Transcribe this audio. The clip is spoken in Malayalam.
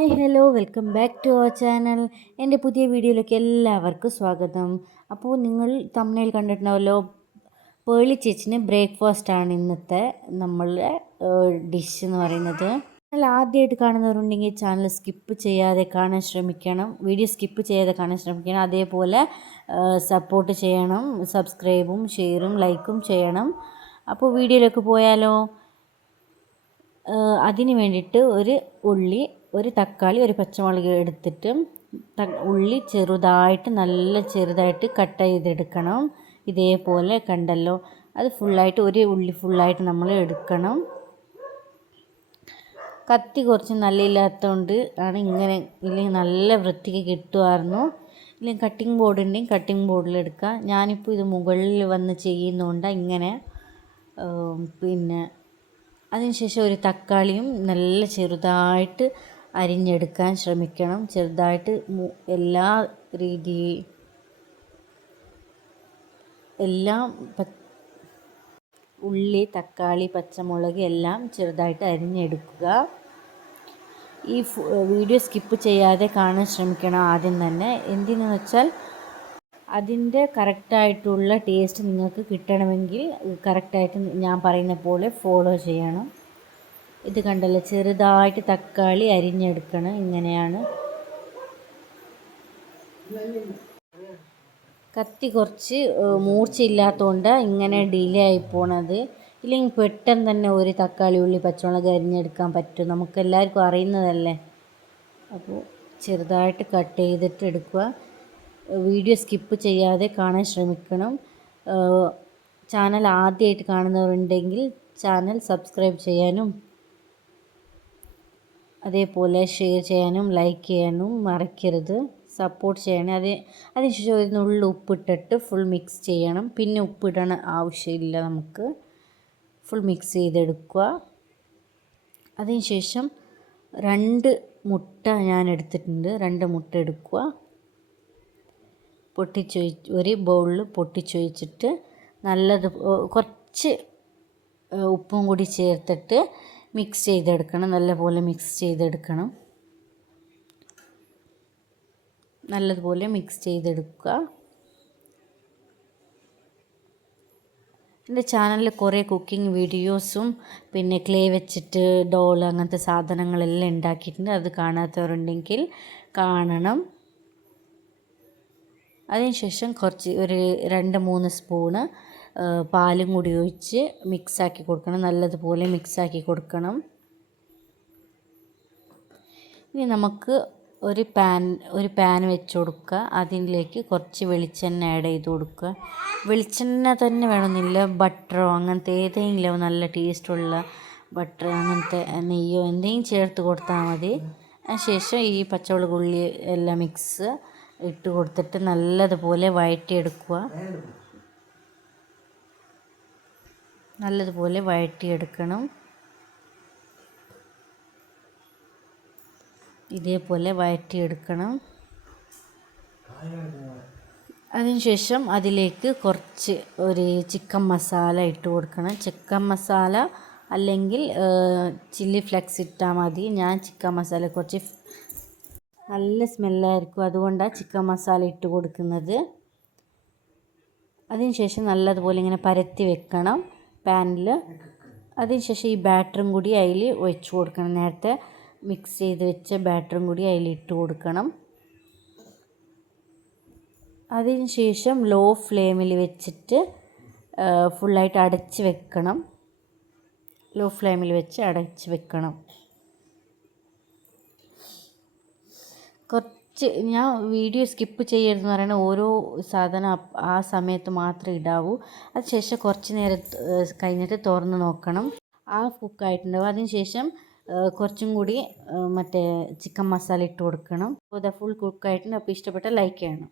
Hi hello welcome back to our channel. എൻ്റെ പുതിയ വീഡിയോയിലേക്ക് എല്ലാവർക്കും സ്വാഗതം. അപ്പോൾ നിങ്ങൾ തമ്മിൽ കണ്ടിട്ടുണ്ടാവല്ലോ, പേളി ചേച്ചിന് ബ്രേക്ക്ഫാസ്റ്റാണ് ഇന്നത്തെ നമ്മളുടെ ഡിഷ് എന്ന് പറയുന്നത്. എന്നാൽ ആദ്യമായിട്ട് കാണുന്നവരുണ്ടെങ്കിൽ ചാനൽ സ്കിപ്പ് ചെയ്യാതെ കാണാൻ ശ്രമിക്കണം, വീഡിയോ സ്കിപ്പ് ചെയ്യാതെ കാണാൻ ശ്രമിക്കണം. അതേപോലെ സപ്പോർട്ട് ചെയ്യണം, സബ്സ്ക്രൈബും ഷെയറും ലൈക്കും ചെയ്യണം. അപ്പോൾ വീഡിയോയിലേക്ക് പോയാലോ. അതിന് വേണ്ടിയിട്ട് ഒരു ഉള്ളി, ഒരു തക്കാളി, ഒരു പച്ചമുളക് എടുത്തിട്ട് ഉള്ളി നല്ല ചെറുതായിട്ട് കട്ട് ചെയ്തെടുക്കണം. ഇതേപോലെ കണ്ടല്ലോ, അത് ഫുള്ളായിട്ട് ഒരു ഉള്ളി ഫുള്ളായിട്ട് നമ്മൾ എടുക്കണം. കത്തി കുറച്ച് നല്ല ഇല്ലാത്തതുകൊണ്ട് ആണ് ഇങ്ങനെ, ഇല്ലെങ്കിൽ നല്ല വൃത്തിക്ക് കിട്ടുമായിരുന്നു. ഇല്ലെങ്കിൽ കട്ടിംഗ് ബോർഡ് ഉണ്ടെങ്കിൽ കട്ടിംഗ് ബോർഡിൽ എടുക്കുക. ഞാനിപ്പോൾ ഇത് മുകളിൽ വന്ന് ചെയ്യുന്നതുകൊണ്ടാണ് ഇങ്ങനെ. പിന്നെ അതിനുശേഷം ഒരു തക്കാളിയും നല്ല ചെറുതായിട്ട് അരിഞ്ഞെടുക്കാൻ ശ്രമിക്കണം. ചെറുതായിട്ട് എല്ലാം ഉള്ളി, തക്കാളി, പച്ചമുളക് എല്ലാം ചെറുതായിട്ട് അരിഞ്ഞെടുക്കുക. ഈ വീഡിയോ സ്കിപ്പ് ചെയ്യാതെ കാണാൻ ശ്രമിക്കണം ആദ്യം തന്നെ. എന്തിനെന്ന് വെച്ചാൽ അതിൻ്റെ കറക്റ്റായിട്ടുള്ള ടേസ്റ്റ് നിങ്ങൾക്ക് കിട്ടണമെങ്കിൽ കറക്റ്റായിട്ട് ഞാൻ പറയുന്ന പോലെ ഫോളോ ചെയ്യണം. ഇത് കണ്ടല്ലോ, ചെറുതായിട്ട് തക്കാളി അരിഞ്ഞെടുക്കണം. ഇങ്ങനെയാണ്. കത്തി കുറച്ച് മൂർച്ചയില്ലാത്തതുകൊണ്ട് ഇങ്ങനെ ഡിലേ ആയി പോണത്. ഇല്ലെങ്കിൽ പെട്ടെന്ന് തന്നെ ഒരു തക്കാളി, ഉള്ളി, പച്ചമുളക് അരിഞ്ഞെടുക്കാൻ പറ്റും, നമുക്കെല്ലാവർക്കും അറിയുന്നതല്ലേ. അപ്പോൾ ചെറുതായിട്ട് കട്ട് ചെയ്തിട്ട് എടുക്കുക. വീഡിയോ സ്കിപ്പ് ചെയ്യാതെ കാണാൻ ശ്രമിക്കണം. ചാനൽ ആദ്യമായിട്ട് കാണുന്നവരുണ്ടെങ്കിൽ ചാനൽ സബ്സ്ക്രൈബ് ചെയ്യാനും അതേപോലെ ഷെയർ ചെയ്യാനും ലൈക്ക് ചെയ്യാനും മറക്കരുത്. സപ്പോർട്ട് ചെയ്യണം. അതിനുശേഷം ഒരു നുള്ളി ഉപ്പിട്ടിട്ട് ഫുൾ മിക്സ് ചെയ്യണം. പിന്നെ ഉപ്പിടണ ആവശ്യമില്ല, നമുക്ക് ഫുൾ മിക്സ് ചെയ്തെടുക്കുക. അതിനുശേഷം 2 മുട്ട ഞാൻ എടുത്തിട്ടുണ്ട്. 2 മുട്ട എടുക്കുക. ഒരു ബൗളിൽ പൊട്ടിച്ചൊഴിച്ചിട്ട് കുറച്ച് ഉപ്പും കൂടി ചേർത്തിട്ട് മിക്സ് ചെയ്തെടുക്കണം. നല്ലപോലെ മിക്സ് ചെയ്തെടുക്കണം. നല്ലതുപോലെ മിക്സ് ചെയ്തെടുക്കുക. എൻ്റെ ചാനലിൽ കുറേ കുക്കിംഗ് വീഡിയോസും പിന്നെ ക്ലേ വെച്ചിട്ട് ഡോൾ അങ്ങനത്തെ സാധനങ്ങളെല്ലാം ഉണ്ടാക്കിയിട്ടുണ്ട്. അത് കാണാത്തവരുണ്ടെങ്കിൽ കാണണം. അതിനുശേഷം ഒരു 2-3 സ്പൂണ് പാലും കൂടി ഒഴിച്ച് മിക്സാക്കി കൊടുക്കണം. നല്ലതുപോലെ മിക്സാക്കി കൊടുക്കണം. ഇനി നമുക്ക് ഒരു പാൻ വെച്ച് കൊടുക്കുക. അതിലേക്ക് കുറച്ച് വെളിച്ചെണ്ണ ആഡ് ചെയ്ത് കൊടുക്കുക. വെളിച്ചെണ്ണ തന്നെ വേണമെന്നില്ല, ബട്ടറോ അങ്ങനത്തെ ഏതെങ്കിലും നല്ല ടേസ്റ്റുള്ള ബട്ടർ, അങ്ങനത്തെ നെയ്യോ എന്തെങ്കിലും ചേർത്ത് കൊടുത്താൽ മതി. അതിനുശേഷം ഈ പച്ചമുളക്, ഉള്ളി എല്ലാം മിക്സ് ഇട്ട് കൊടുത്തിട്ട് നല്ലതുപോലെ വഴറ്റിയെടുക്കണം. ഇതേപോലെ വഴറ്റിയെടുക്കണം. അതിനുശേഷം അതിലേക്ക് കുറച്ച് ഒരു ചിക്കൻ മസാല ഇട്ട് കൊടുക്കണം. ചിക്കൻ മസാല അല്ലെങ്കിൽ ചില്ലി ഫ്ലെക്സ് ഇട്ടാൽ മതി. ഞാൻ ചിക്കൻ മസാല കുറച്ച് നല്ല സ്മെല്ലായിരിക്കും, അതുകൊണ്ടാണ് ചിക്കൻ മസാല ഇട്ട് കൊടുക്കുന്നത്. അതിനുശേഷം നല്ലതുപോലെ ഇങ്ങനെ പരത്തി വെക്കണം പാനിൽ. അതിനുശേഷം ഈ ബാറ്ററും കൂടി അതിൽ ഒഴിച്ച് കൊടുക്കണം. നേരത്തെ മിക്സ് ചെയ്ത് വെച്ച ബാറ്ററും കൂടി അതിലിട്ട് കൊടുക്കണം. അതിനുശേഷം ലോ ഫ്ലെയിമിൽ വെച്ചിട്ട് ഫുള്ളായിട്ട് അടച്ച് വെക്കണം. ലോ ഫ്ലെയിമിൽ വെച്ച് അടച്ച് വെക്കണം. ഞാൻ വീഡിയോ സ്കിപ്പ് ചെയ്യരുതെന്ന് പറയുന്നത്, ഓരോ സാധനം ആ സമയത്ത് മാത്രമേ ഇടാവൂ. അതിനുശേഷം കുറച്ച് നേരം കഴിഞ്ഞിട്ട് തുറന്ന് നോക്കണം. കുക്കായിട്ടുണ്ടാവും. അതിനുശേഷം കുറച്ചും കൂടി മറ്റേ ചിക്കൻ മസാല ഇട്ട് കൊടുക്കണം. അപ്പോൾ ഫുൾ കുക്കായിട്ടുണ്ട്. അപ്പോൾ ഇഷ്ടപ്പെട്ട ലൈക്ക് ചെയ്യണം.